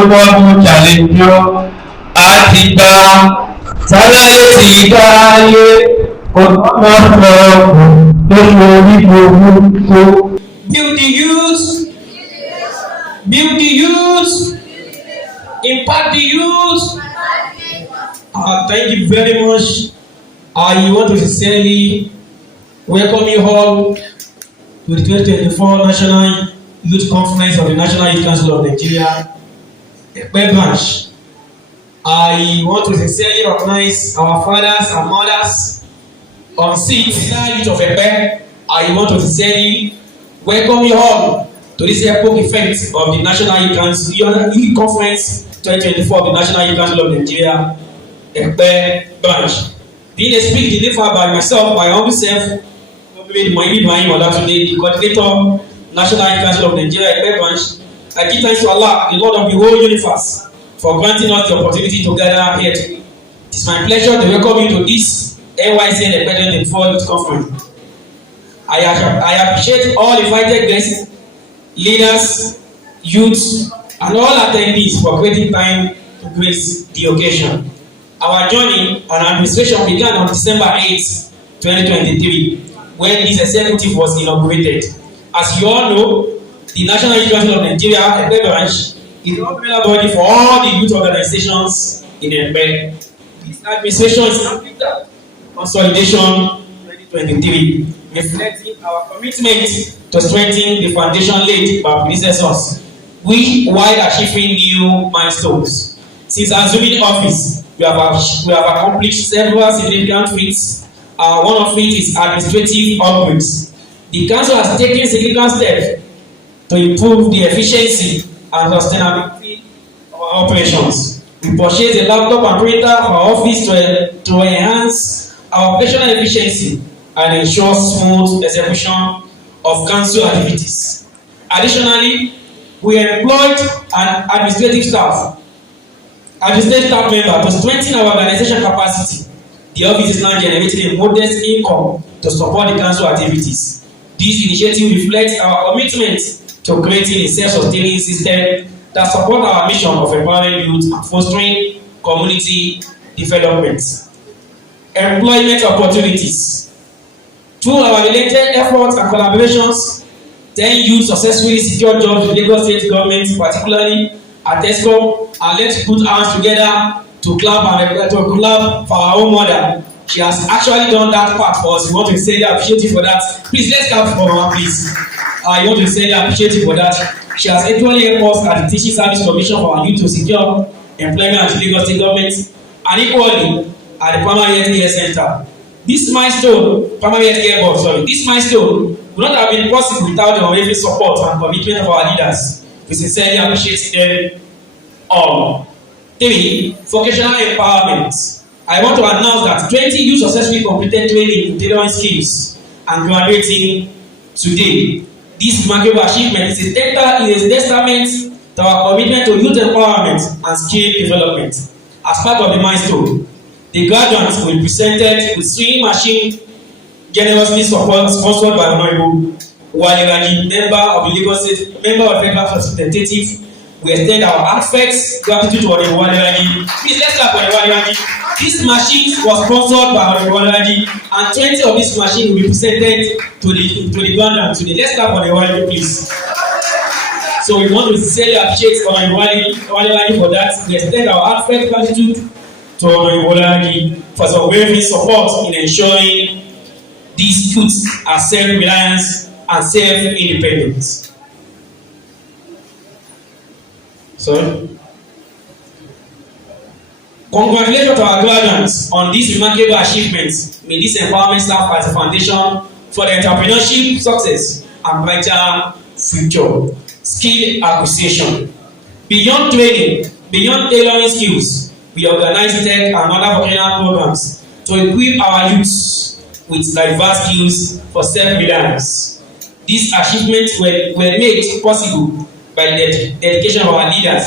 double challenge àtìgbà sáláyé ti dáyé ọ̀pọ̀lọpọ̀ lórí gbogbo. Build the youth, build the youth, impact the youth. Thank you very much. I want to sincerely welcome you all to the 2024 National Youth Conference of the National Youth Council of Nigeria, Epe Branch. I want to sincerely recognize our fathers and mothers on seats youth of Epe. I want to sincerely welcome you all to this epoch event of the National Youth Council Youth Conference 2024 of the National Youth Council of Nigeria, Epe Branch. Being a speech delivered by myself, my own self, Comrade Moibi Ibrahim, the coordinator, National Youth Council of Nigeria, Epe Branch. I give thanks to Allah, the Lord of the whole universe, for granting us the opportunity to gather here today. It is my pleasure to welcome you to this NYCN Epe 2024 Youth Conference. I appreciate all invited guests, leaders, youths, and all attendees for creating time to grace the occasion. Our journey and administration began on December 8, 2023, when this executive was inaugurated. As you all know, the National Youth Council of Nigeria, Epe Branch, is the umbrella body for all the youth organizations in Epe. This administration is after consolidation 2023, reflecting our commitment to strengthen the foundation laid by predecessors, while achieving new milestones. Since assuming office, we have accomplished several significant feats. One of it is administrative upgrades. The council has taken significant steps to improve the efficiency and sustainability of our operations. We purchased a laptop and printer for our office to enhance our operational efficiency and ensure smooth execution of council activities. Additionally, we employed an administrative staff member to strengthen our organization capacity. The office is now generating a modest income to support the council activities. This initiative reflects our commitment to creating a self-sustaining system that supports our mission of empowering youth and fostering community development. Employment opportunities. Through our related efforts and collaborations, 10 youth successfully secured jobs with Lagos State government, particularly at ESCOM, and let's put hands together to clap for our own mother. She has actually done that part for us. We want to say appreciative for that. Please, let's clap for her, please. I want to say appreciative for that. She has actually helped us at the Teaching Service Commission for our youth to secure employment at the Lagos State government, and equally at the Primary Health Care Center. This milestone would not have been possible without the unwavering support and commitment of our leaders. We sincerely appreciate them all. 3. Vocational empowerment. I want to announce that 20 youth successfully completed training in tailoring skills and graduating today. This remarkable achievement is a testament to our commitment to youth empowerment and skill development. As part of the milestone, the graduates will be presented with sewing machine generously sponsored by Honorable Ibrahim, member of the Lagos State, member of Federal Representative. We extend our heartfelt gratitude to Honorable Ibrahim. Please, let's clap for Ibrahim. This machine was sponsored by Honorable Ibrahim, and 20 of these machines will be presented to the graduates today. Let's clap for Ibrahim, please. So we want to sincerely appreciate Honorable Ibrahim for that. We extend our heartfelt gratitude to Honorable Ibrahim for some very support in ensuring these youths are self-reliance and self-independence. So, congratulations to our graduates on these remarkable achievements. May this empowerment serve as a foundation for the entrepreneurship success and brighter future. Skill acquisition. Beyond training, beyond tailoring skills, we organize tech and other vocational programs to equip our youths with diverse skills for self-reliance. These achievements were made possible by the dedication of our leaders,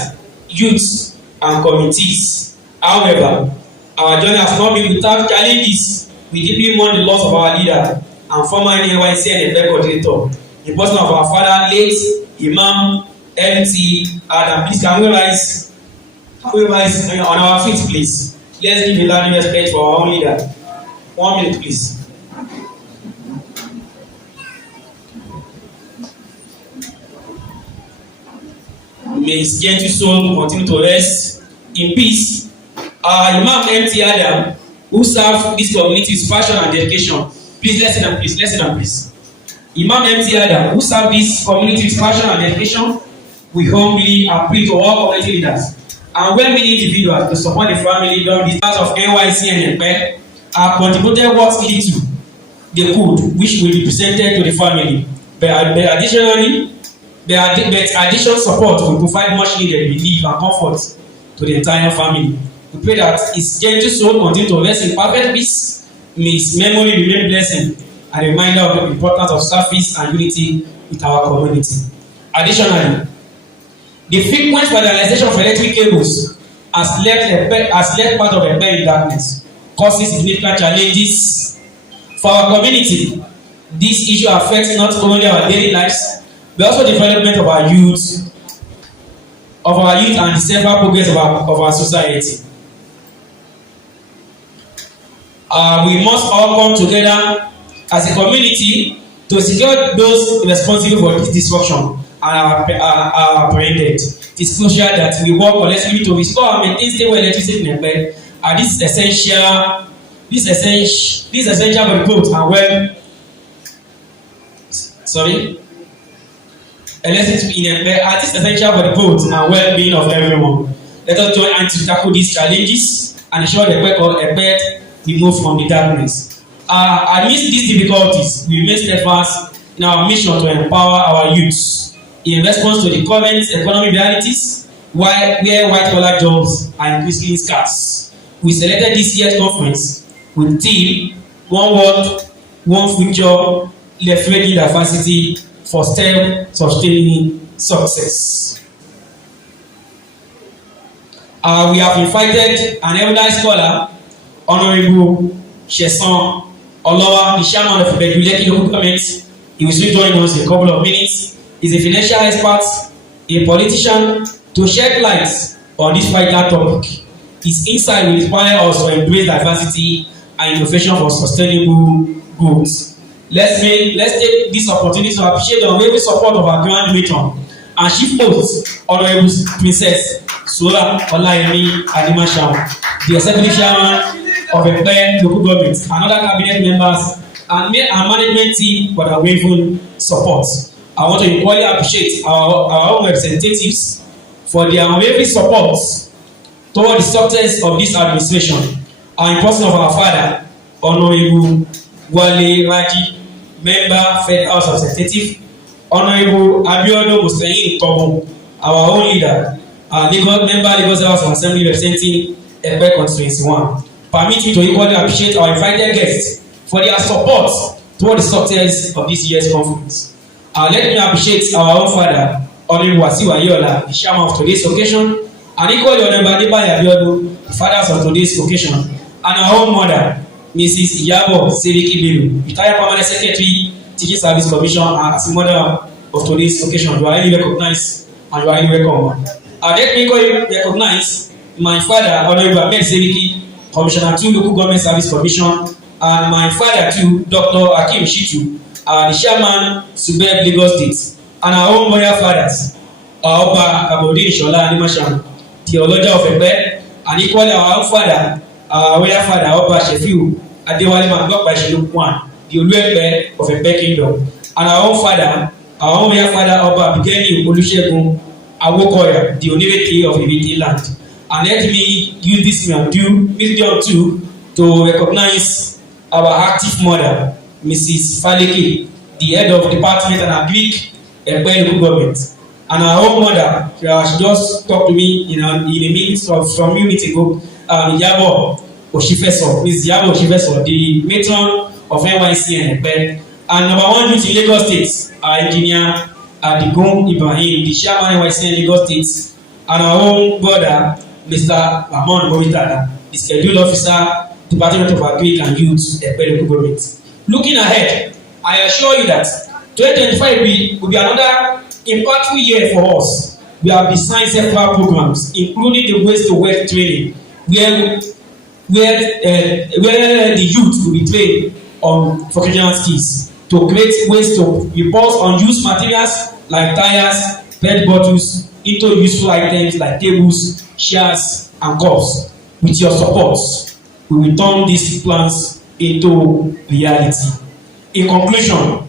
youths, and committees. However, our journey has not been without challenges. We deeply mourn the loss of our leader, and former NYCN Epe coordinator, in person of our father, late Imam MT Adam. Please, can we rise? Can we rise on our feet, please? Let's give a loud respect for our own leader. 1 minute, please. May his gentle soul continue to rest in peace. Imam MT Adam, who served this community with passion and dedication. Please, let's sit down, please. Let's sit down, please. Imam MT Adam, who served this community with passion and dedication, we humbly appeal to all community leaders and well-meaning individuals to support the family during the start of NYCN Epe have contributed what little they could, which will be presented to the family. But additional support will provide much needed relief and comfort to the entire family. We pray that his gentle soul continue to rest in perfect peace. May his memory remain blessing and a reminder of the importance of service and unity with our community. Additionally, the frequent vandalization of electric cables has left part of Epe in darkness, causing significant challenges for our community. This issue affects not only our daily lives, but also the development of our youth, and the several progress of our society. We must all come together as a community to secure those responsible for this disruption and are apprehended. It is crucial that we work collectively to restore and maintain stable electricity in Epe. This is essential for the growth and electricity in Epe. This is essential for the growth and well-being of everyone. Let us join hands to tackle these challenges and ensure the Epe we move from the darkness. Amidst these difficulties, we remain steadfast in our mission to empower our youth in response to the current economic realities where white-collar jobs are increasingly scarce. We selected this year's conference with theme One World, One Future, Leveraging Diversity for Sustaining Success. We have invited an erudite scholar, Honorable Sheson Olowa, the chairman of the local government. He will soon join us in a couple of minutes. He's a financial expert, a politician, to shed light on this vital topic. His insight will inspire us to embrace diversity and innovation for sustainable growth. Let's take this opportunity to appreciate the unwavering support of our grand matron and chief host, Honorable Princess Sura Olayemi Adimashaun, the executive chairman of Epe local government, and other cabinet members and management team for their unwavering support. I want to equally appreciate our own representatives for their unwavering support toward the success of this administration. In person of our father, Honorable Wale Raji, member Federal House of Representatives, Honorable Abiodun Mustayin Tobo, our own leader, Lagos House of Assembly representing Epe Constituency 1. Permit me to equally appreciate our invited guests for their support toward the success of this year's conference. Let me appreciate our own father, Honorable Wasiu Ayola, the chairman of today's occasion, and equally Honorable Adebayo Abiodun, the fathers of today's occasion, and our own mother, Mrs. Iyabo Seriki Bello, retired permanent secretary, Teaching Service Commission, and as the mother of today's occasion. You are highly recognized and you are highly welcome. Let me equally recognize my father, Honorable Ahmed Seriki, Commissioner 2 Local Government Service Commission, and my father too, Dr. Akim Shitu, the chairman, Subeb Lagos State, and our own royal fathers, Oba Kabode Ishola Animashan, theologian of Epe, and equally our own father, royal father, Oba Shefiu Adewale Magbok by Shiluk 1, the Oluepe of Epe Kingdom, and our own father, our own royal father, Oba Bigeni Olusegun Awokoya, the Onireke of Ibiti land. And let me use this medium too to recognize our active mother, Mrs. Faleke, the head of department and Agric Epe local government, and our own mother. She just talked to me in a minute from a minute ago. Iyabo Oshifeso, Ms. Iyabo Oshifeso, the matron of NYCN Epe, and number 1 youth in Lagos State, our engineer Comrade Ibrahim, the chairman of NYCN Lagos State, and our own brother, Mr. Moibi Ibrahim, the schedule officer, Department of Agric and Youth, Epe local government. Looking ahead, I assure you that 2025 will be another impactful year for us. We have designed several programs, including the waste to wealth training, where the youth will be trained on vocational skills to create ways to repurpose unused materials like tires, PET bottles into useful items like tables, chairs, and cups. With your support, we will turn these plans into reality. In conclusion,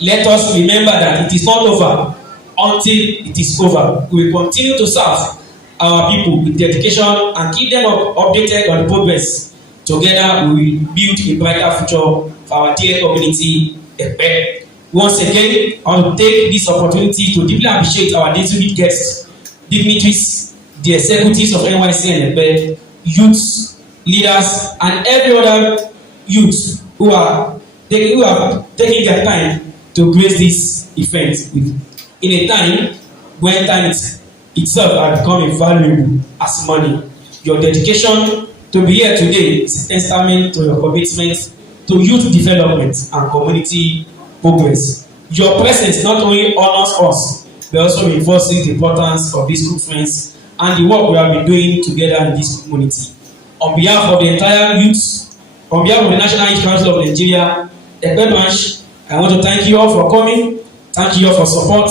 let us remember that it is not over until it is over. We will continue to serve our people with dedication and keep them updated on the progress. Together, we will build a brighter future for our dear community, Epe. Once again, I want to take this opportunity to deeply appreciate our distinguished guests, dignitaries, the executives of NYCN Epe, youths, leaders, and every other youth who are taking their time to grace this event in a time when time itself has become invaluable as money. Your dedication to be here today is a testament to your commitment to youth development and community progress. Your presence not only honors us, but also reinforces the importance of these movements and the work we have been doing together in this community. On behalf of the entire youth, on behalf of the National Youth Council of Nigeria, Epe Branch, I want to thank you all for coming. Thank you all for support.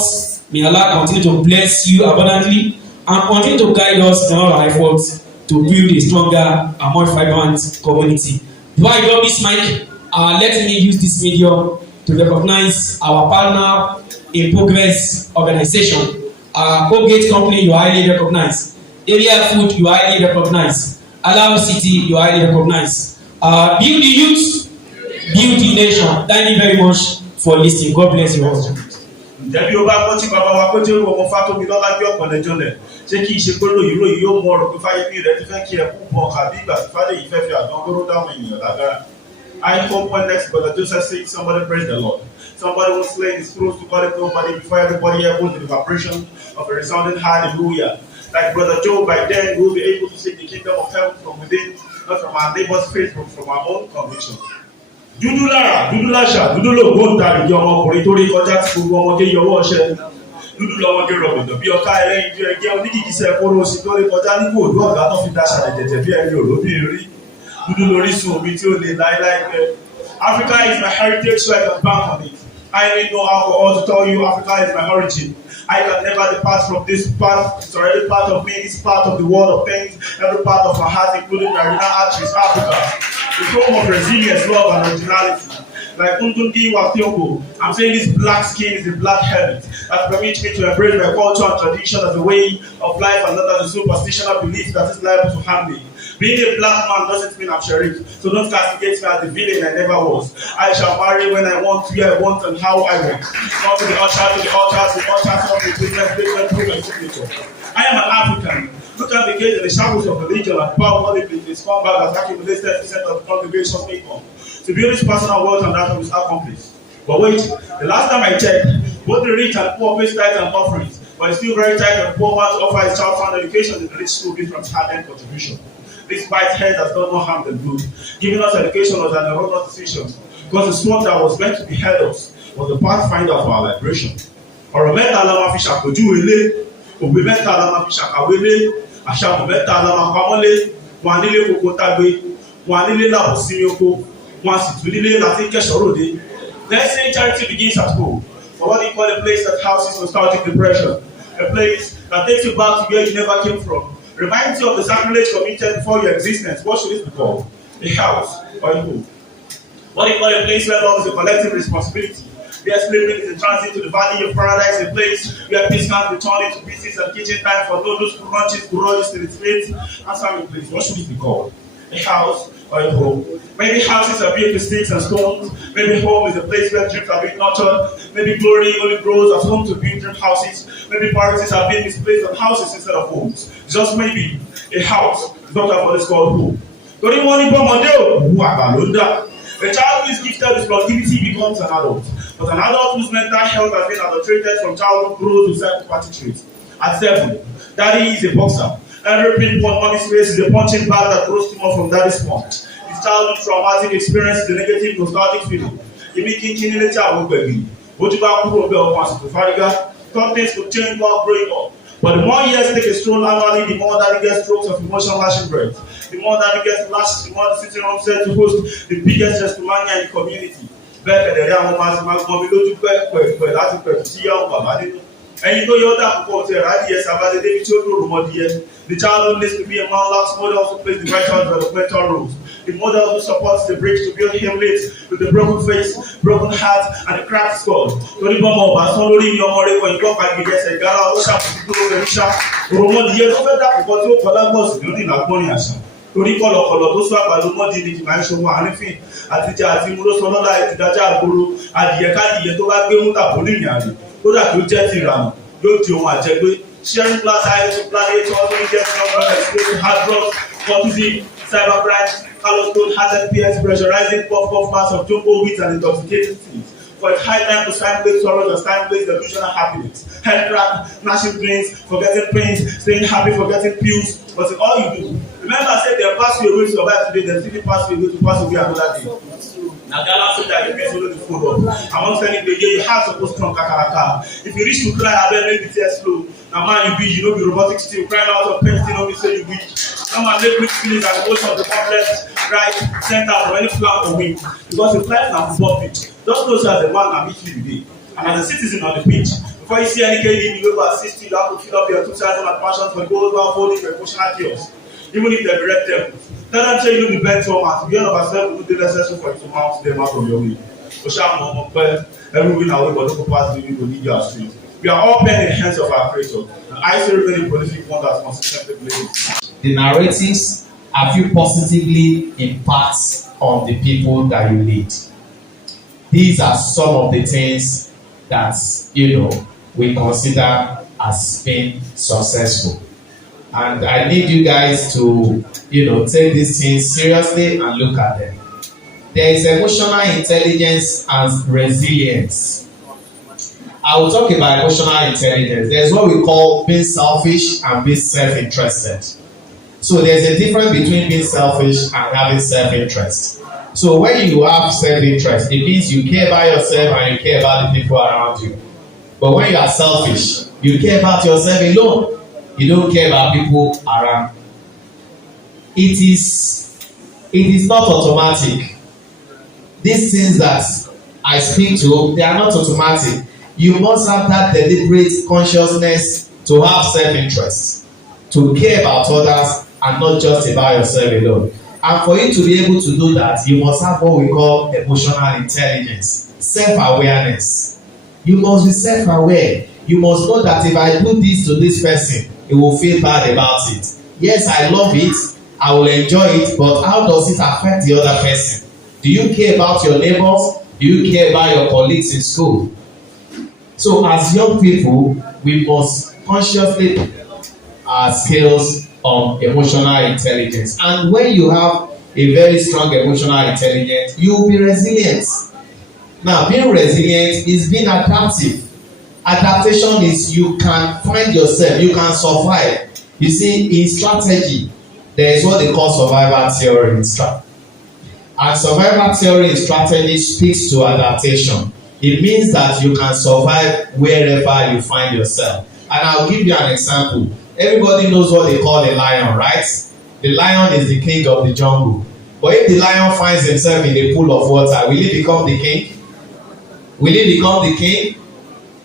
May Allah continue to bless you abundantly and continue to guide us in all our efforts to build a stronger and more vibrant community. Before I drop this mic, let me use this medium to recognize our partner in progress organization. Our Colgate company, you are highly recognized. Area Food, you are highly recognized. Allow City, you are highly recognized. Build the youth, build the nation. Thank you very much for listening. God bless you all. Ǹjẹ́ bí ó bá gbọ́ tí bàbá wa kó tí ó wọ Fátómi lọ́lá bí ọ̀pọ̀lẹ̀ jọlẹ̀ ṣé kí iṣẹ́ gbóló ìró yìí yóò mú ọ̀rọ̀ pé Fáyemí rẹ̀ ti fẹ́ kí ẹ púpọ̀ kàbí ìgbà tí Fádé yìí fẹ́ fi àdán gbóró dáhùn ènìyàn lágbára. I hope when next Brother Joseph says somebody praise the Lord. Somebody was slaying his throat to call it nobody before everybody here goes to the vibration of a resounding hallelujah. Like Brother Joe, by then we will be able to see the kingdom of heaven from within, not from our neighbor's faith, but from our own conviction. Dúdú lára, dúdú láṣà, dúdú lògbó ń ta ìdí ọmọkùnrin tó rí kọjá tí gbogbo ọmọdé yọwọ́ ọṣẹ. Dúdú lọmọdé rọ̀gbọ̀dọ̀ bí ọká ẹlẹ́yin ju ẹgbẹ́ oníkìkísẹ́ kóró sí tó rí kọjá nígbò òdú ọ̀gá tó fi daṣà lẹ̀jẹ̀jẹ̀ bí ẹni òróbìnrin rí. Dúdú lórísun omi tí ó le láíláí pẹ́. Africa is my heritage, so I can bank on it. I only know alcohol to tell you Africa is my origin. I can never depart from this part. It's already part of me. It's part of the world of things. Every part of my heart, including my renal arteries, Africa. It's home of resilience, love, and originality. Like Ndungi Wathiogo, I'm saying this black skin is a black habit that permits me to embrace my culture and tradition as a way of life and not as a superstitional belief that is liable to harm me. Being a black man doesn't mean I'm Sharif, so don't castigate me as the villain I never was. I shall marry when I want, where I want, and how I want. Not to the altar, to the altar, to the altar, to the business, prove my signature. I am an African. Look at the case in the shackles of religion and power politics, the scumbag has accumulated 10% of the congregation's income. To build this personal wealth and that of his accomplice. But wait, the last time I checked, both the rich and poor pay tithes and offerings, but it's still very tight on the poor man to offer his child fund education in the rich school based from his hard-earned contribution. This white head has done more harm than good. Giving us education was an erroneous decision, because the sword that was meant to behead us was the pathfinder for our liberation. Ọ̀rọ̀ mẹ́ta la máa fi ṣàpèjúwe lé, òwe mẹ́ta la máa fi ṣàkàwé lé, àṣàmù mẹ́ta la máa pamọ́ lé, wọn á nílé koko tágbé, wọn á nílé làbò sí oko, wọn á sì tún nílé láti kẹ́sọ̀ ròde. Let's say charity begins at home. But what do you call a place that houses nostalgic depression? A place that takes you back to where you never came from. Reminds you of the sacrilege committed before your existence. What should it be called? A house or a home? What do you call a place where love is a collective responsibility? Where slavery is a transit to the valley of paradise, a place where peace can return into pieces and kitchen time for those who crunches, grudges in its fate. Answer me please, what should it be called? A house or a home? Maybe houses are built with sticks and stones. Maybe home is a place where dreams are being nurtured. Maybe glory only grows as home to build dream houses. Maybe priorities are being misplaced on houses instead of homes. Just maybe a house is not what is called home. A child who is gifted with productivity becomes an adult. But an adult whose mental health has been adulterated from childhood grows with self-party traits. At 7, daddy is a boxer. Every pinpoint mommy's face is a punching bag that grows too much from daddy's punch. His childhood traumatic experience is a negative nostalgic feeling. Èmi kínkín nílé tí àwọn gbẹ̀gbì. Ojú bá kúrò bẹ́ẹ̀ ọkàn àsìkò fárígá. Thought things could change while growing up. But the more years take a stroll annually, the more that it gets strokes of emotional lashing breath. The more that it gets lashed, the more the sitting room set to host the biggest WrestleMania in the community. Bẹ́ẹ̀ kẹ̀dẹ̀rẹ́ àwọn máa ti máa gbọ́n mi lójú pẹ́ẹ́pẹ́ẹ́pẹ́ láti pẹ̀lú sí yàwó bàbá nínú. Ẹyin tó yọ ọ́dà púpọ̀ ti ẹ̀rọ adìyẹ sábàdé débi tí ó lòrò mọ́ díẹ̀. The child who needs to be a man last mother also plays the vital developmental roles. The mother who supports the bridge to build him lives with the broken face, broken heart, and the cracked skull. Torí bọ́mọ ọ̀bà sán lórí ní ọmọ rẹ̀ wọ̀nyí lọ́pàá gbèjẹsẹ̀ ìgbàlá ọlọ́ṣàkóso tó rẹ̀ níṣà. Òròmọdìyẹ tó fẹ́ dàpọ̀ tí ó kọ́ lágbọ̀nsì lórí ìlàgbọ́nrin àṣà. Torí kọ̀lọ̀kọ̀lọ̀ tó sọ àgbàdo mọ́dí ni jìmá ń ṣòwò àrífín àtijọ́ àti múlòsọ lọ́la ìtìdájà àgbòrò adìyẹ káàdìyẹ tó bá gbé mú tàbó ní ìrìnàjò kódà kí ó jẹ́ ti ìrànà yóò di ohun àjẹgbé. Sharing plaza to planet also gets number exposed hard drugs, autism, cyber crime, callous hazard peers, pressurizing puff mass of jumbo wheat and intoxicating things. For it's high time to stimulate sorrow and stimulate delusional happiness. Head crack, gnashing dreams, forgetting pains, staying happy, forgetting pills. But in all you do, remember I said they'll pass you away to survive today, they'll still pass you away to pass away another day. Now Gala said that you can follow the food up. I'm not telling you, your heart supposed to come kakaraka. If you reach to cry, I better make the tears flow. Now man, you be, you know, be robotic still, crying out of pain, still don't be say you weak. Now man, make me feelings and emotions of the complex, right, center from any flank or wing. Because if life now above it, just know as a man can meet you today. And as a citizen on the pitch, before you see any KD, you go assist you, you have to fill up your enthusiasm and passion for the goals while holding your emotional chaos. Even if they're direct temples. Tell them say you know the best format. To be honest, ourselves, we do the necessary for you to mount them out of your way. So shall every win away, but don't pass the way to lead your street. We are all playing in the hands of our creator. And I say really prolific one that's consistently playing. The narratives have you positively impact on the people that you lead. These are some of the things that we consider as being successful. And I need you guys to, take these things seriously and look at them. There is emotional intelligence and resilience. I will talk about emotional intelligence. There's what we call being selfish and being self-interested. So there's a difference between being selfish and having self-interest. So when you have self-interest, it means you care about yourself and you care about the people around you. But when you are selfish, you care about yourself alone. You don't care about people around. It is not automatic. These things that I speak to, they are not automatic. You must have that deliberate consciousness to have self-interest, to care about others and not just about yourself alone. And for you to be able to do that, you must have what we call emotional intelligence, self-awareness. You must be self-aware. You must know that if I do this to this person, it will feel bad about it. Yes, I love it, I will enjoy it, but how does it affect the other person? Do you care about your neighbors? Do you care about your colleagues in school? So as young people, we must consciously develop our skills on emotional intelligence. And when you have a very strong emotional intelligence, you will be resilient. Now, being resilient is being adaptive. Adaptation is you can find yourself, you can survive. You see, in strategy, there is what they call survival theory in strategy. And survival theory in strategy speaks to adaptation. It means that you can survive wherever you find yourself. And I'll give you an example. Everybody knows what they call a lion, right? The lion is the king of the jungle. But if the lion finds himself in a pool of water, will he become the king? Will he become the king?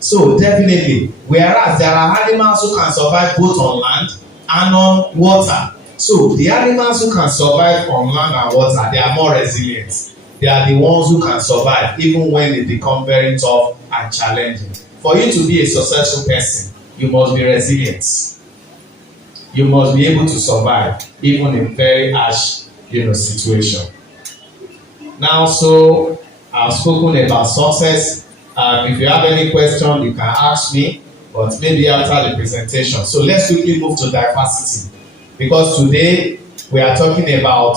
So definitely, whereas there are animals who can survive both on land and on water. So the animals who can survive on land and water, they are more resilient. They are the ones who can survive even when they become very tough and challenging. For you to be a successful person, you must be resilient. You must be able to survive even in very harsh, situation. Now, so I've spoken about success. If you have any question, you can ask me, but maybe after the presentation. So let's quickly move to diversity, because today we are talking about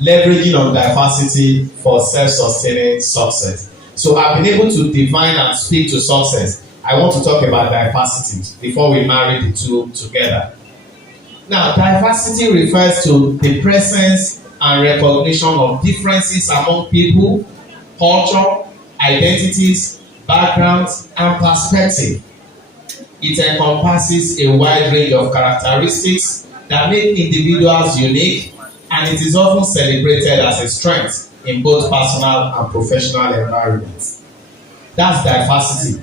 leveraging on diversity for self-sustaining success. So I've been able to define and speak to success. I want to talk about diversity before we marry the two together. Now, diversity refers to the presence and recognition of differences among people culture, identities, backgrounds, and perspective. It encompasses a wide range of characteristics that make individuals unique, and it is often celebrated as a strength in both personal and professional environments. That's diversity.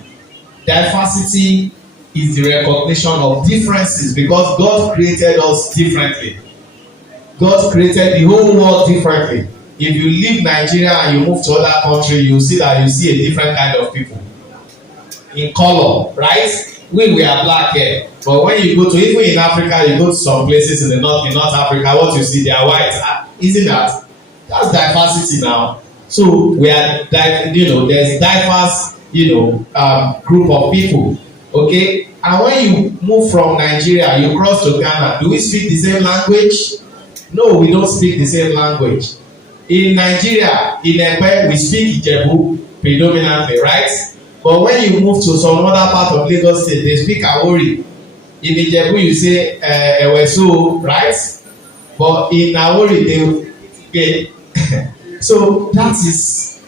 Diversity is the recognition of differences because God created us differently. God created the whole world differently. If you leave Nigeria and you move to other country, you see that you see a different kind of people in color, right? We are black here, but when you go to, even in Africa, you go to some places in North Africa, what you see, they are white. Isn't that? That's diversity now. So we are, there's diverse, group of people. Okay, and when you move from Nigeria, you cross to Ghana. Do we speak the same language? No, we don't speak the same language. In Nigeria, in Epe, we speak Ijebu predominantly, right? But when you move to some other part of Lagos State, they speak Awori. In Ijebu, you say Ewesu, right? But in Awori, they so that's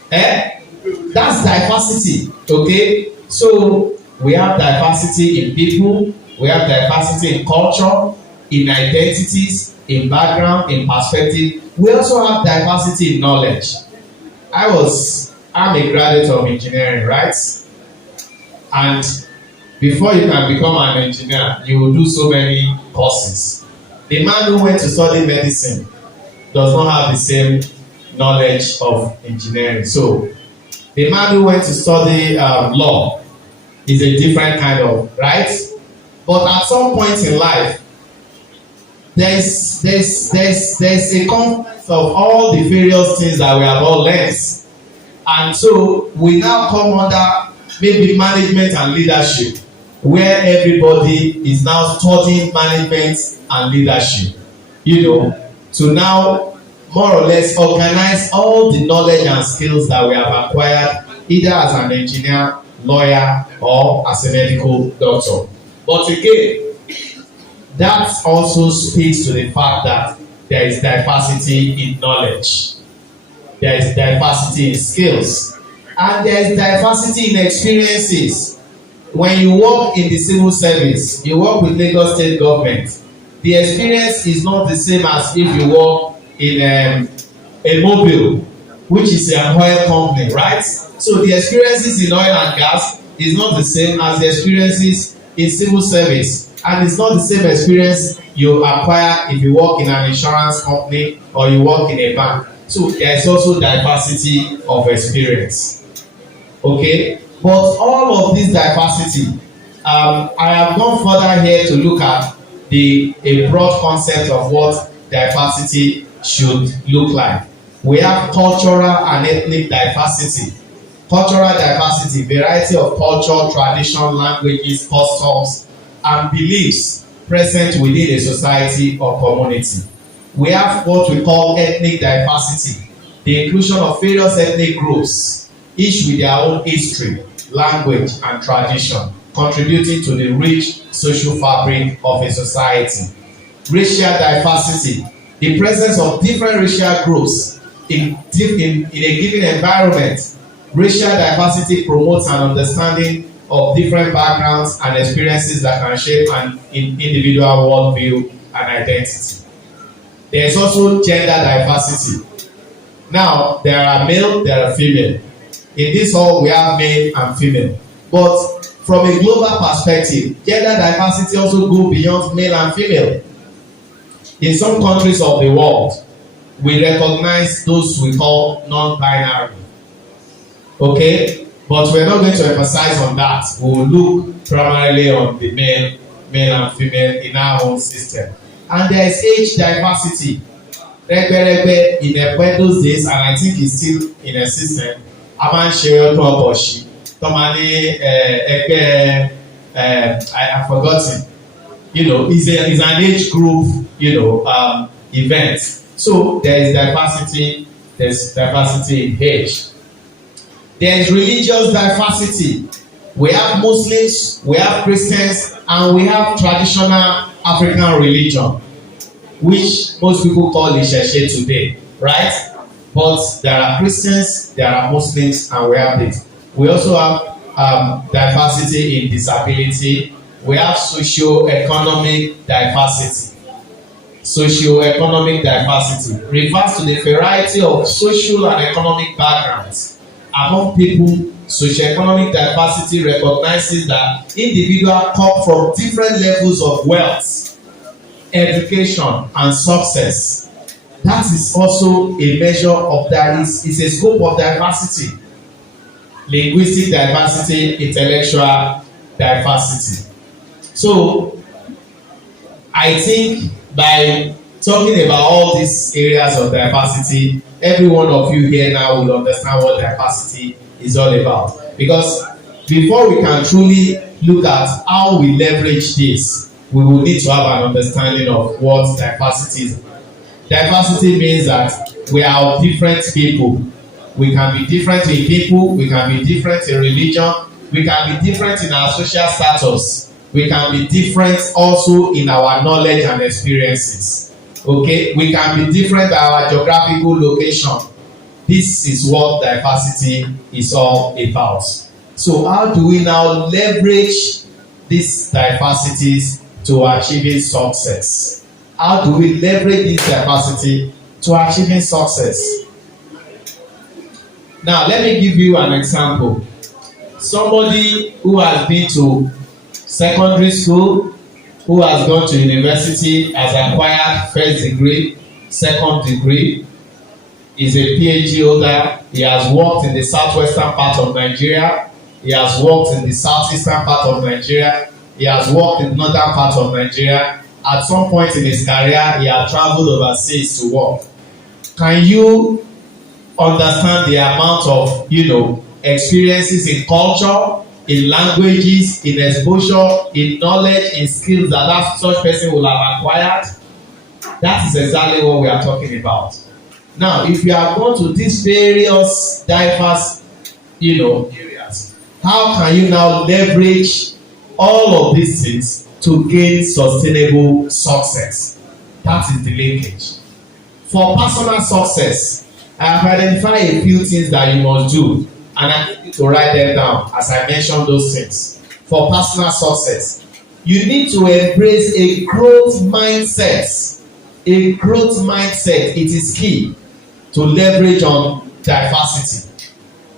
diversity. Okay, so we have diversity in people, we have diversity in culture, in identities, in background, in perspective. We also have diversity in knowledge. I'm a graduate of engineering, right? And before you can become an engineer, you will do so many courses. The man who went to study medicine does not have the same knowledge of engineering. So the man who went to study law is a different kind of, right? But at some point in life, there's a confluence of all the various things that we have all learned. And so we now come under maybe management and leadership, where everybody is now studying management and leadership, to now more or less organize all the knowledge and skills that we have acquired, either as an engineer, lawyer, or as a medical doctor. But again, that also speaks to the fact that there is diversity in knowledge, there is diversity in skills, and there is diversity in experiences. When you work in the civil service, you work with Lagos State government, the experience is not the same as if you work in a mobile, which is an oil company, right? So the experiences in oil and gas is not the same as the experiences in civil service, and it's not the same experience you acquire if you work in an insurance company or you work in a bank. So there is also diversity of experience. Okay, but all of this diversity, I have gone further here to look at a broad concept of what diversity should look like. We have cultural and ethnic diversity. Cultural diversity, variety of culture, tradition, languages, customs, and beliefs present within a society or community. We have what we call ethnic diversity, the inclusion of various ethnic groups, each with their own history, language, and tradition, contributing to the rich social fabric of a society. Racial diversity, the presence of different racial groups in a given environment. Racial diversity promotes an understanding of different backgrounds and experiences that can shape an individual worldview and identity. There is also gender diversity. Now, there are male, there are female. In this hall, we have male and female. But from a global perspective, gender diversity also goes beyond male and female. In some countries of the world, we recognize those we call non-binary. Okay? But we're not going to emphasize on that. We will look primarily on the male and female in our own system. And there is age diversity. Regbe in Epe those days, and I think it's still in a system. Aman Sheo Toboshi, Tomani Epe, I've forgotten. Is an age group, event. So there is diversity. There's diversity in age. There is religious diversity. We have Muslims, we have Christians, and we have traditional African religion, which most people call Isheshe today, right? But there are Christians, there are Muslims, and we have this. We also have diversity in disability. We have socio-economic diversity. Socio-economic diversity refers to the variety of social and economic backgrounds among people. Socio-economic diversity recognizes that individuals come from different levels of wealth, education, and success. That is also a measure of that is a scope of diversity. Linguistic diversity, intellectual diversity. So, I think by talking about all these areas of diversity, every one of you here now will understand what diversity is all about. Because before we can truly look at how we leverage this, we will need to have an understanding of what diversity is. Diversity means that we are different people. We can be different in people, we can be different in religion, we can be different in our social status, we can be different also in our knowledge and experiences. Okay, we can be different by our geographical location. This is what diversity is all about. So how do we now leverage these diversities to achieving success? How do we leverage this diversity to achieving success? Now, let me give you an example. Somebody who has been to secondary school, who has gone to university, has acquired first degree, second degree, is a PhD holder. He has worked in the southwestern part of Nigeria. He has worked in the southeastern part of Nigeria. He has worked in the northern part of Nigeria. At some point in his career, he has traveled overseas to work. Can you understand the amount of, experiences in culture, in languages, in exposure, in knowledge, in skills that such person will have acquired? That is exactly what we are talking about. Now, if you are going to these various diverse, areas, how can you now leverage all of these things to gain sustainable success? That is the linkage. For personal success, I have identified a few things that you must do, and I need you to write them down as I mention those things. For personal success, you need to embrace a growth mindset. A growth mindset, it is key to leverage on diversity.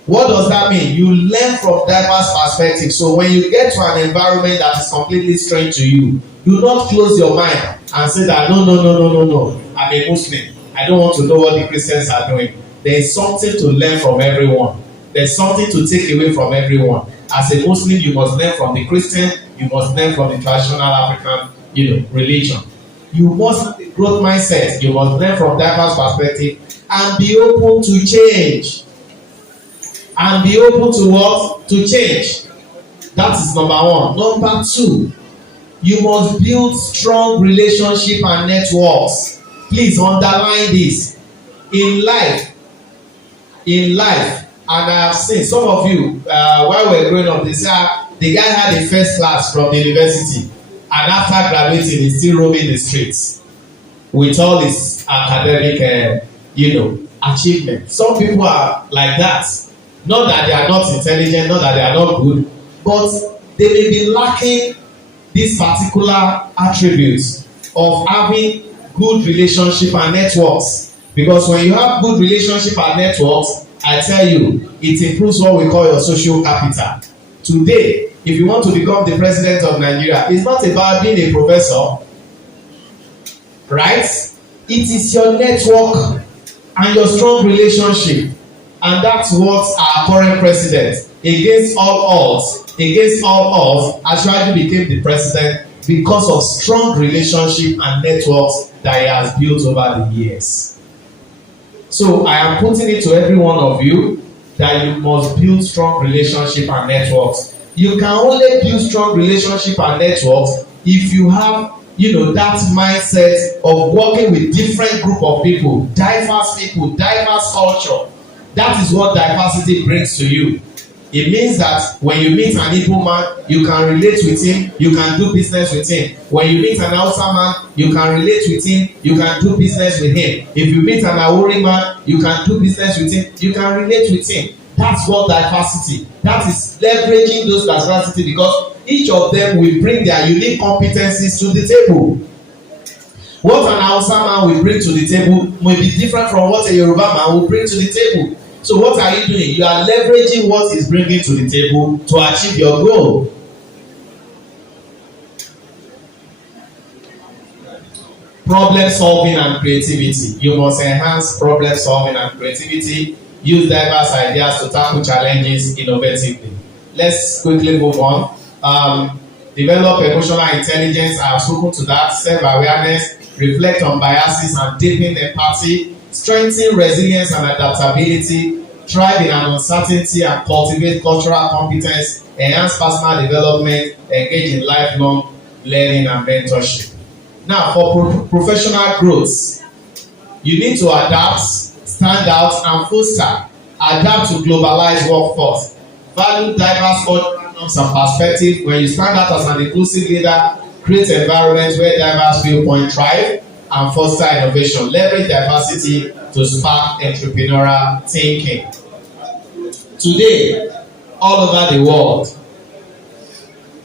What does that mean? You learn from diverse perspectives. So when you get to an environment that is completely strange to you, do not close your mind and say that no, I'm a Muslim. I don't want to know what the Christians are doing. There is something to learn from everyone. There's something to take away from everyone. As a Muslim, you must learn from the Christian. You must learn from the traditional African, religion. You must have a growth mindset. You must learn from diverse perspective and be open to change. And be open to what? To change. That is number one. Number two, you must build strong relationship and networks. Please underline this. In life, and I have seen some of you, while we were growing up, they say, the guy had a first class from the university, and after graduating, he's still roaming the streets with all his academic, achievement. Some people are like that. Not that they are not intelligent, not that they are not good, but they may be lacking these particular attributes of having good relationship and networks. Because when you have good relationship and networks, I tell you, it improves what we call your social capital. Today, if you want to become the president of Nigeria, it's not about being a professor, right? It is your network and your strong relationship. And that's what our current president, against all odds, actually became the president because of strong relationship and networks that he has built over the years. So I am putting it to every one of you that you must build strong relationship and networks. You can only build strong relationship and networks if you have, that mindset of working with different group of people, diverse culture. That is what diversity brings to you. It means that when you meet an Igbo man, you can relate with him, you can do business with him. When you meet an Hausa man, you can relate with him, you can do business with him. If you meet an Awori man, you can do business with him, you can relate with him. That's what diversity. That is leveraging those diversity, because each of them will bring their unique competencies to the table. What an Hausa man will bring to the table may be different from what a Yoruba man will bring to the table. So what are you doing? You are leveraging what he's bringing to the table to achieve your goal. Problem solving and creativity. You must enhance problem solving and creativity. Use diverse ideas to tackle challenges innovatively. Let's quickly move on. Develop emotional intelligence. I have spoken to that. Self-awareness. Reflect on biases and deepen empathy. Strengthen resilience and adaptability. Thrive in an uncertainty and cultivate cultural competence. Enhance personal development. Engage in lifelong learning and mentorship. Now, for professional growth, you need to adapt, stand out, and foster. Adapt to globalized workforce. Value diverse cultural norms and perspectives. When you stand out as an inclusive leader, create environments where diverse viewpoints thrive and foster innovation. Leverage diversity to spark entrepreneurial thinking. Today, all over the world,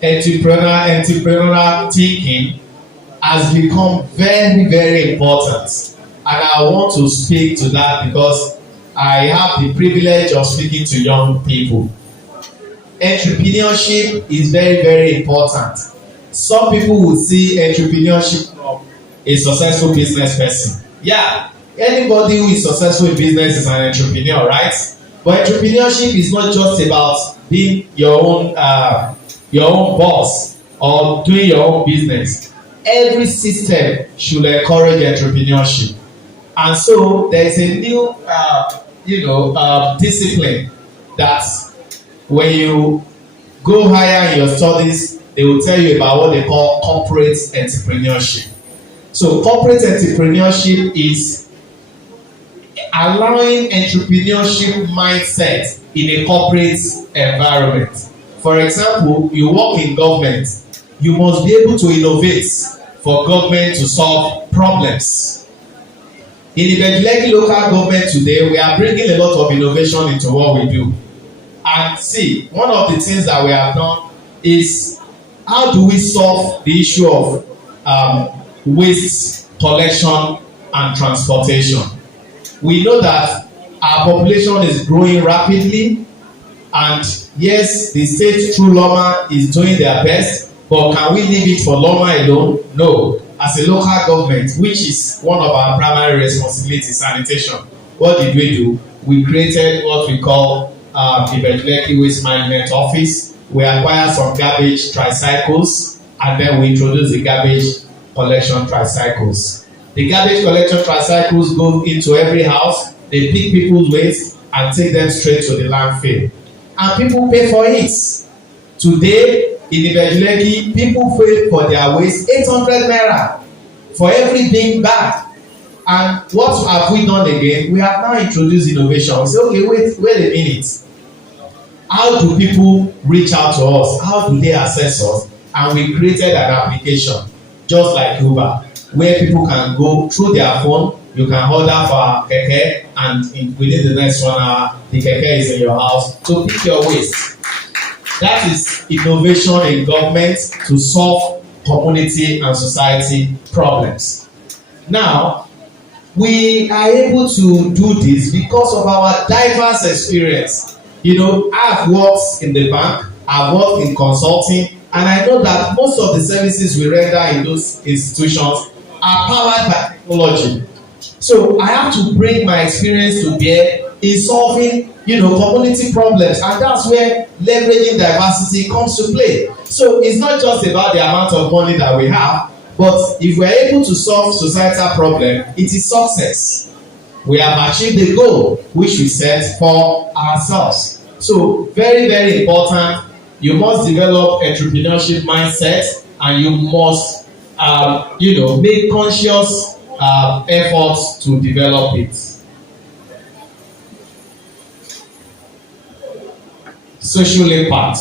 entrepreneurial thinking has become very, very important. And I want to speak to that because I have the privilege of speaking to young people. Entrepreneurship is very, very important. Some people will see entrepreneurship from a successful business person. Yeah, anybody who is successful in business is an entrepreneur, right? But entrepreneurship is not just about being your own boss or doing your own business. Every system should encourage entrepreneurship. And so there is a new discipline that when you go higher in your studies, they will tell you about what they call corporate entrepreneurship. So corporate entrepreneurship is allowing entrepreneurship mindset in a corporate environment. For example, you work in government, you must be able to innovate for government to solve problems. In Epe local government today, we are bringing a lot of innovation into what we do. And see, one of the things that we have done is how do we solve the issue of waste collection and transportation. We know that our population is growing rapidly, and yes, the state through Loma is doing their best, but can we leave it for Loma alone? No. As a local government, which is one of our primary responsibilities, sanitation, what did we do? We created what we call the Waste Management Office. We acquired some garbage tricycles, and then we introduced the garbage collection tricycles. The garbage collection tricycles go into every house, they pick people's waste and take them straight to the landfill. And people pay for it. Today, in Epe, people pay for their waste 800 naira for every big bag. And what have we done again? We have now introduced innovation. We say, okay, wait a minute. How do people reach out to us? How do they access us? And we created an application, just like Uber, where people can go through their phone. You can order for keke, and within the next 1 hour, the keke is in your house to pick your waste. That is innovation in government to solve community and society problems. Now, we are able to do this because of our diverse experience. You know, I've worked in the bank, I've worked in consulting, and I know that most of the services we render in those institutions are powered by technology. So I have to bring my experience to bear in solving, community problems, and that's where leveraging diversity comes to play. So it's not just about the amount of money that we have, but if we're able to solve societal problem, it is success. We have achieved the goal which we set for ourselves. So very, very important. You must develop entrepreneurship mindset, and you must, make conscious efforts to develop it. Social impact.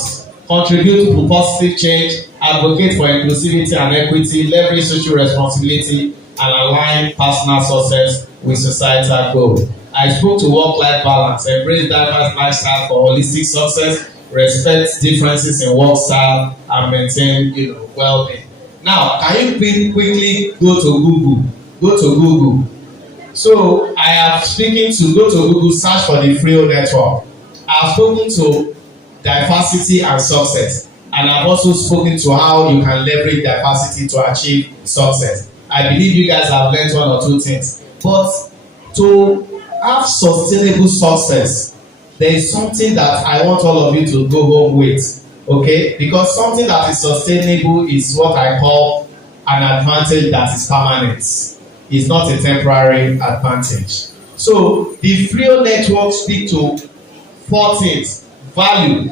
Contribute to positive change, advocate for inclusivity and equity, leverage social responsibility, and align personal success with societal goals. I spoke to work-life balance, embrace diverse lifestyle for holistic success, respect differences in work style, and maintain, well-being. Now, can you quickly go to Google? Go to Google. So I am speaking to go to Google, search for the Frio network. I have spoken to diversity and success, and I've also spoken to how you can leverage diversity to achieve success. I believe you guys have learned one or two things, but to have sustainable success, there is something that I want all of you to go home with, okay? Because something that is sustainable is what I call an advantage that is permanent. It's not a temporary advantage. So the Frio network speaks to 4 things: value,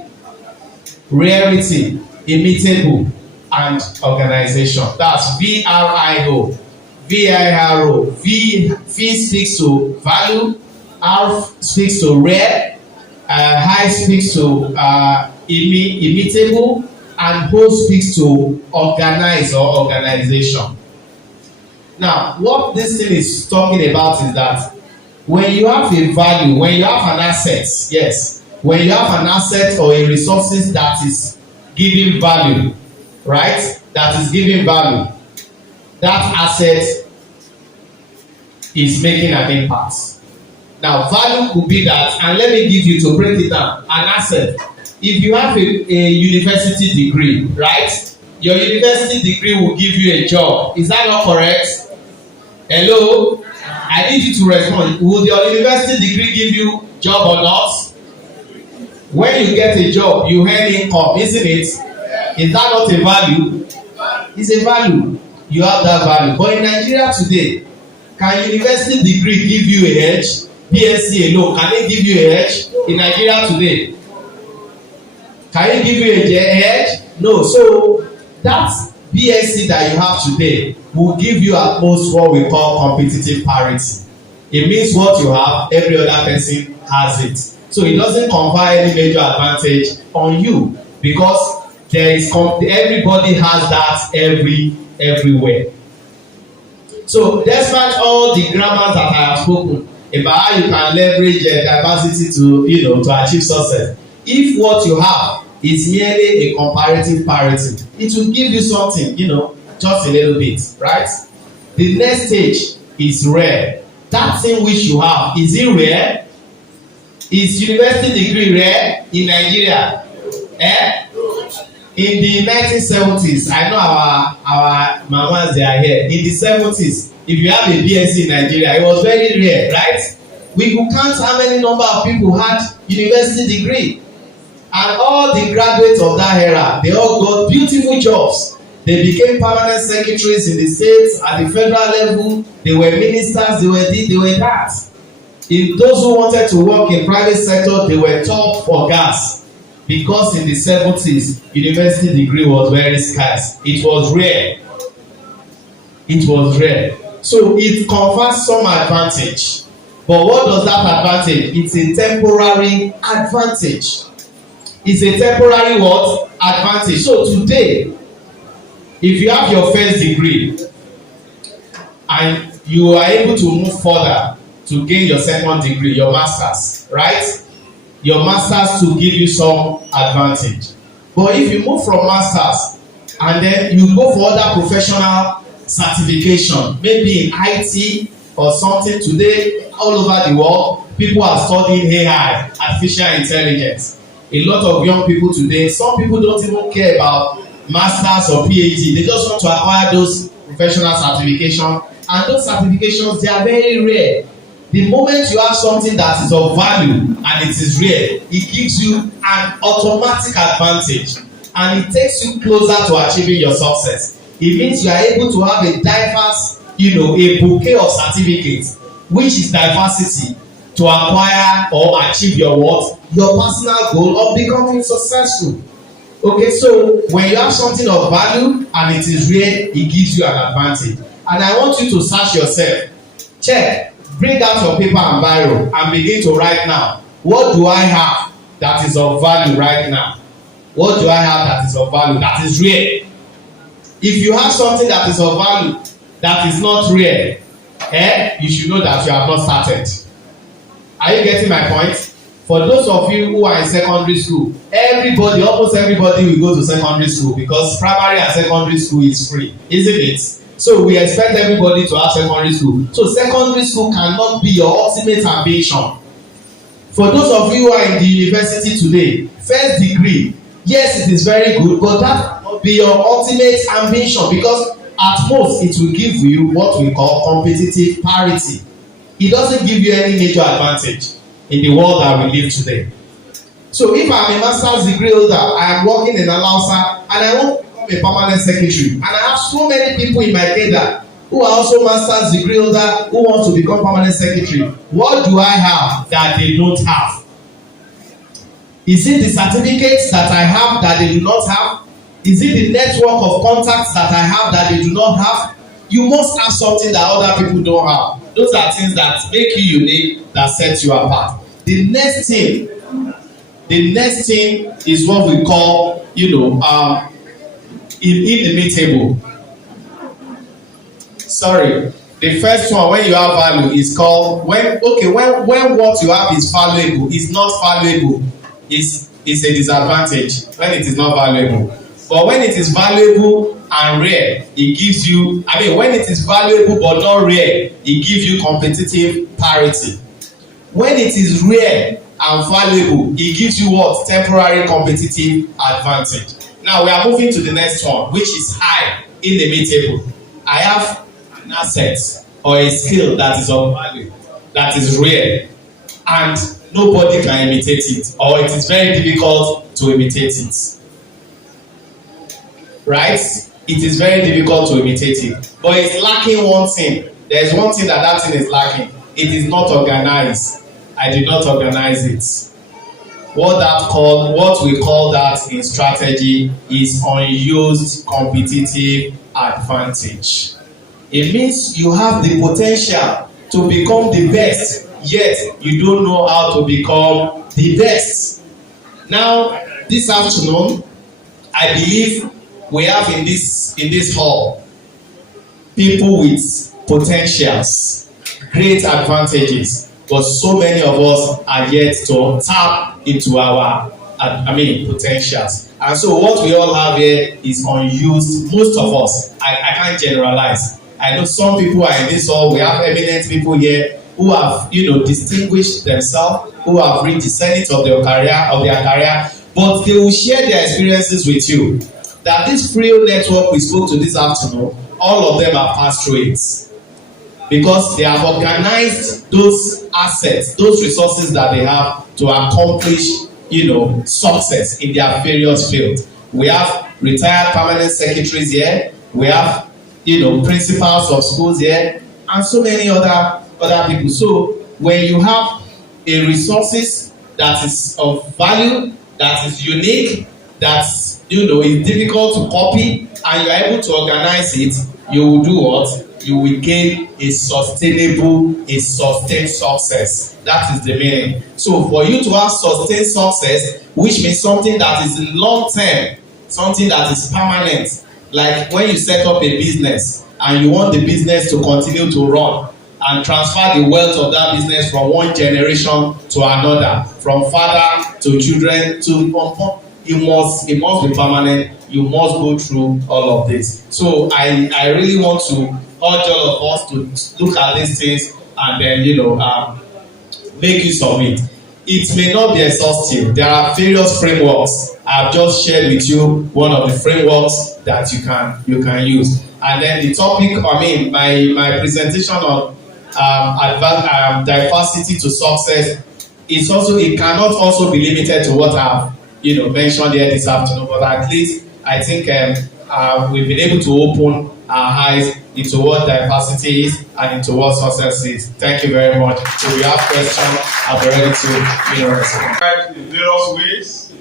rarity, immutable, and organization. That's VRIO. VIRO. V speaks to value, R speaks to rare, I speaks to immutable, and O speaks to organize or organization. Now, what this thing is talking about is that when you have a value, when you have an asset, yes, when you have an asset or a resources that is giving value, right? That is giving value. That asset is making an impact. Now, value could be that, and let me give you, to break it down, an asset. If you have a university degree, right? Your university degree will give you a job. Is that not correct? Hello? I need you to respond. Will your university degree give you job or not? When you get a job, you earn income, isn't it? Is that not a value? It's a value. You have that value. But in Nigeria today, can university degree give you a edge? BSc alone, can it give you a edge in Nigeria today? Can it give you a edge? No. So that BSc that you have today will give you at most what we call competitive parity. It means what you have, every other person has it. So it doesn't confer any major advantage on you, because there is everybody has that everywhere. So despite all the grammars that I have spoken about how you can leverage diversity to achieve success, if what you have is merely a comparative parity, it will give you something, just a little bit, right? The next stage is rare. That thing which you have, is it rare? Is university degree rare in Nigeria? In the 1970s, I know our mamas, they are here. In the 70s, if you have a BSc in Nigeria, it was very rare, right? We could count how many number of people had university degree. And all the graduates of that era, they all got beautiful jobs. They became permanent secretaries in the states, at the federal level. They were ministers, they were this, they were that. In those who wanted to work in private sector, they were top for gas. Because in the 70s, university degree was very scarce. It was rare. It was rare. So it confers some advantage. But what does that advantage? It's a temporary advantage. It's a temporary what? Advantage. So today, if you have your first degree and you are able to move further to gain your second degree, your master's, right? Your master's to give you some advantage. But if you move from master's and then you go for other professional certification, maybe in IT or something, today all over the world, people are studying AI, artificial intelligence. A lot of young people today, some people don't even care about masters or PhD. They just want to acquire those professional certifications, and those certifications, they are very rare. The moment you have something that is of value and it is rare, it gives you an automatic advantage, and it takes you closer to achieving your success. It means you are able to have a diverse, a bouquet of certificates, which is diversity, to acquire or achieve your what? Your personal goal of becoming successful. Okay, so when you have something of value and it is rare, it gives you an advantage. And I want you to search yourself. Check, bring out your paper and biro and begin to write now. What do I have that is of value right now? What do I have that is of value, that is rare? If you have something that is of value that is not rare, you should know that you have not started. Are you getting my point? For those of you who are in secondary school, almost everybody will go to secondary school because primary and secondary school is free, isn't it? So we expect everybody to have secondary school. So secondary school cannot be your ultimate ambition. For those of you who are in the university today, first degree, yes, it is very good, but that cannot be your ultimate ambition because at most it will give you what we call competitive parity. It doesn't give you any major advantage in the world that we live today. So if I'm a master's degree holder, I am working in Alausa and I want to become a permanent secretary, and I have so many people in my cadre who are also master's degree holder who want to become permanent secretary. What do I have that they don't have? Is it the certificates that I have that they do not have? Is it the network of contacts that I have that they do not have? You must have something that other people don't have. Those are things that make you unique, that set you apart. The next thing is what we call, inimitable. Sorry, the first one, when you have value, is called when what you have is valuable, is not valuable, is a disadvantage when it is not valuable. But when it is valuable and rare, it gives you, when it is valuable but not rare, it gives you competitive parity. When it is rare and valuable, it gives you what? Temporary competitive advantage. Now we are moving to the next one, which is high, inimitable. I have an asset or a skill that is of value, that is rare, and nobody can imitate it, or it is very difficult to imitate it. Right? It is very difficult to imitate it, but it's lacking one thing. There is one thing that thing is lacking. It is not organized. I did not organize it. What we call that in strategy is unused competitive advantage. It means you have the potential to become the best, yet you don't know how to become the best. Now, this afternoon, I believe we have in this hall people with potentials, great advantages, but so many of us are yet to tap into our potentials. And so what we all have here is unused. Most of us, I can't generalize. I know some people are in this hall. We have eminent people here who have distinguished themselves, who have reached the zenith of their career, but they will share their experiences with you. That this free network we spoke to this afternoon, all of them have passed through it. Because they have organized those assets, those resources that they have to accomplish, success in their various fields. We have retired permanent secretaries here. We have, principals of schools here, and so many other people. So when you have a resources that is of value, that is unique, that is difficult to copy, and you are able to organize it, you will do what? You will gain a sustained success. That is the meaning. So for you to have sustained success, which means something that is long term, something that is permanent, like when you set up a business and you want the business to continue to run and transfer the wealth of that business from one generation to another, from father to children to it must be permanent. You must go through all of this. So I really want to urge all of us to look at these things and then make use of it. It may not be exhaustive. There are various frameworks. I've just shared with you one of the frameworks that you can use. And then the topic, my presentation on diversity to success it cannot also be limited to what I've mentioned here this afternoon, but at least I think we've been able to open our eyes into what diversity is and into what success is. Thank you very much. If you have questions, I'll be ready to respond. In various ways,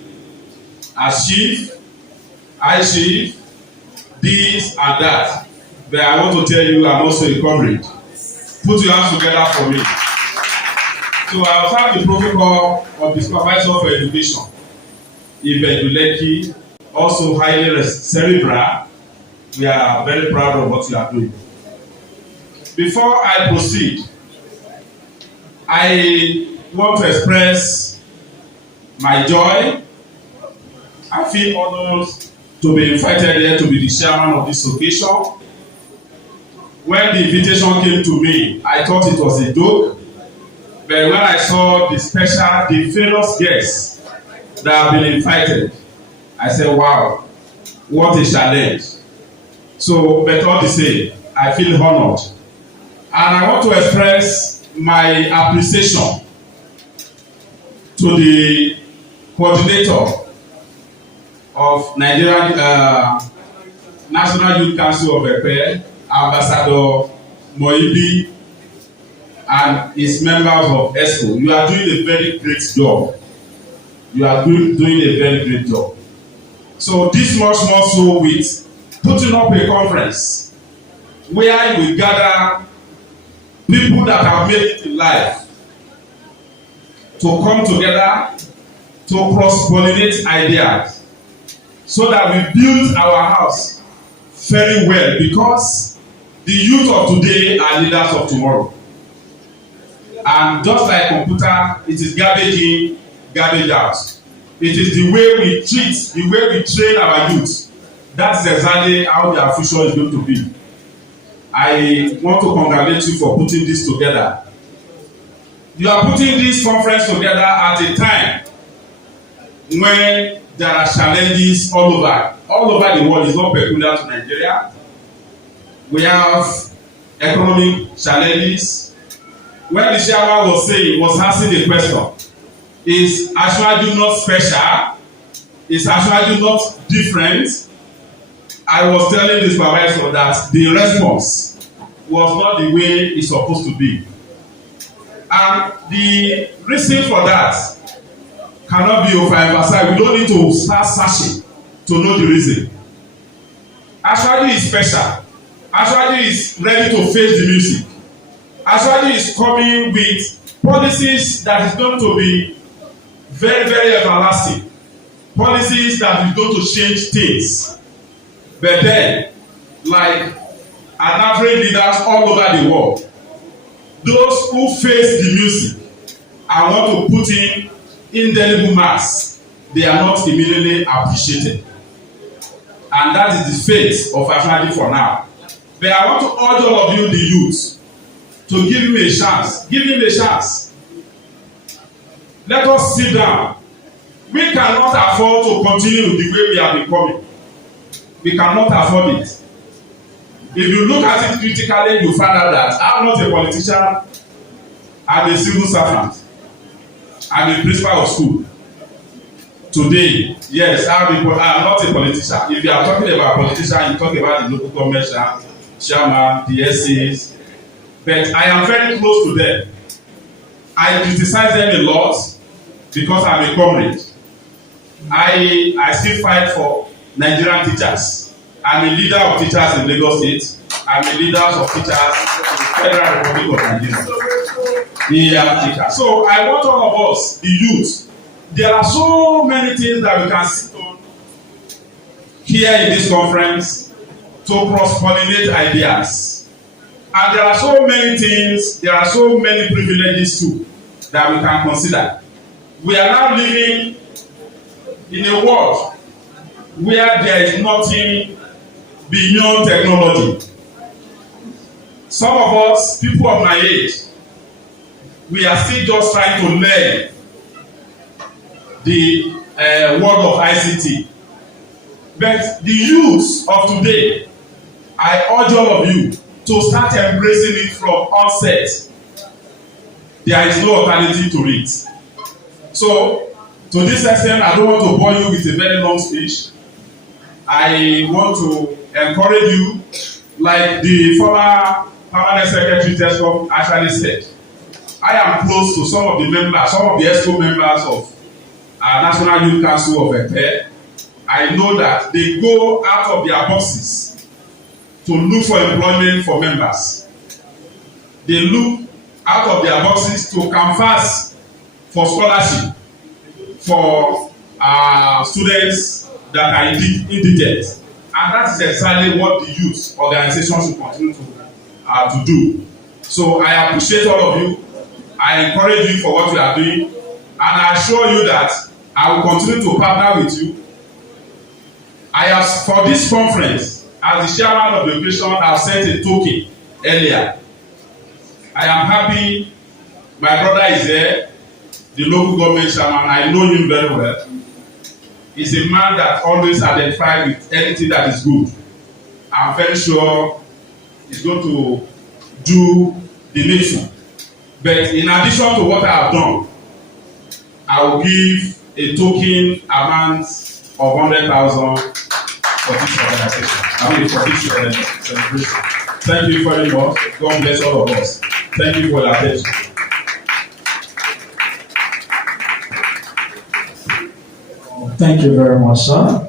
achieve, this and that. But I want to tell you, I'm also a comrade. Put your hands together for me. So I will have the protocol of the supervisor for education. Epe also highly cerebral. We are very proud of what you are doing. Before I proceed, I want to express my joy. I feel honored to be invited here to be the chairman of this occasion. When the invitation came to me, I thought it was a joke. But when I saw the famous guests that have been invited, I said, wow, what a challenge. So, but all the same, I feel honored. And I want to express my appreciation to the coordinator of Nigerian National Youth Council of Epe, Ambassador Moibi, and his members of ESCO. You are doing a very great job. You are doing a very great job. So this much more so with putting up a conference where we gather people that have made it in life to come together to cross-pollinate ideas so that we build our house very well, because the youth of today are leaders of tomorrow. And just like computer, it is garbage in, garbage out. It is the way we treat, the way we train our youth. That's exactly how their future is going to be. I want to congratulate you for putting this together. You are putting this conference together at a time when there are challenges all over the world. It's not peculiar to Nigeria. We have economic challenges. When the chairman was asking the question, is Ashwaju not special? Is Ashwaju not different? I was telling this supervisor that the response was not the way it's supposed to be. And the reason for that cannot be overemphasized. We don't need to start searching to know the reason. Ashwaju is special. Ashwaju is ready to face the music. Ashwaju is coming with policies that is going to be very, very everlasting. Policies that is going to change things. But then, like an average leaders all over the world, those who face the music and want to put in indelible marks, they are not immediately appreciated. And that is the fate of Ashwaju for now. But I want to urge all of you, the youth, to give him a chance. Give him a chance. Let us sit down. We cannot afford to continue the way we have been coming. We cannot afford it. If you look at it critically, you find out that I'm not a politician. I'm a civil servant. I'm a principal of school. Today, yes, I'm not a politician. If you are talking about politician, you talk about the local government chairman, the SAs. But I am very close to them. I criticize them a lot because I'm a comrade. I still fight for Nigerian teachers. I'm a leader of teachers in Lagos State. I'm a leader of teachers in the Federal Republic of Nigeria. So I want all of us, the youth, there are so many things that we can sit on here in this conference to cross-pollinate ideas. And there are so many things, there are so many privileges too that we can consider. We are now living in a world where there is nothing beyond technology. Some of us, people of my age, we are still just trying to learn the world of ICT. But the youth of today, I urge all of you to start embracing it from onset. There is no alternative to it. So, to this extent, I don't want to bore you with a very long speech. I want to encourage you, like the former permanent secretary Tesco actually said. I am close to some of the members, some of the ESCO members of our National Youth Council of Epe. I know that they go out of their boxes to look for employment for members. They look out of their boxes to canvass for scholarship for students that are indigent. And that is exactly what the youth organizations should continue to do. So I appreciate all of you. I encourage you for what you are doing, and I assure you that I will continue to partner with you. I have, for this conference, as the chairman of the occasion, I have sent a token earlier. I am happy my brother is there, the local government chairman. I know him very well. He's a man that always identifies with anything that is good. I'm very sure he's going to do the nation. But in addition to what I have done, I will give a token amount of 100,000 for this organization. I mean, for this celebration. Thank you very much. God bless all of us. Thank you for your attention. Thank you very much, sir.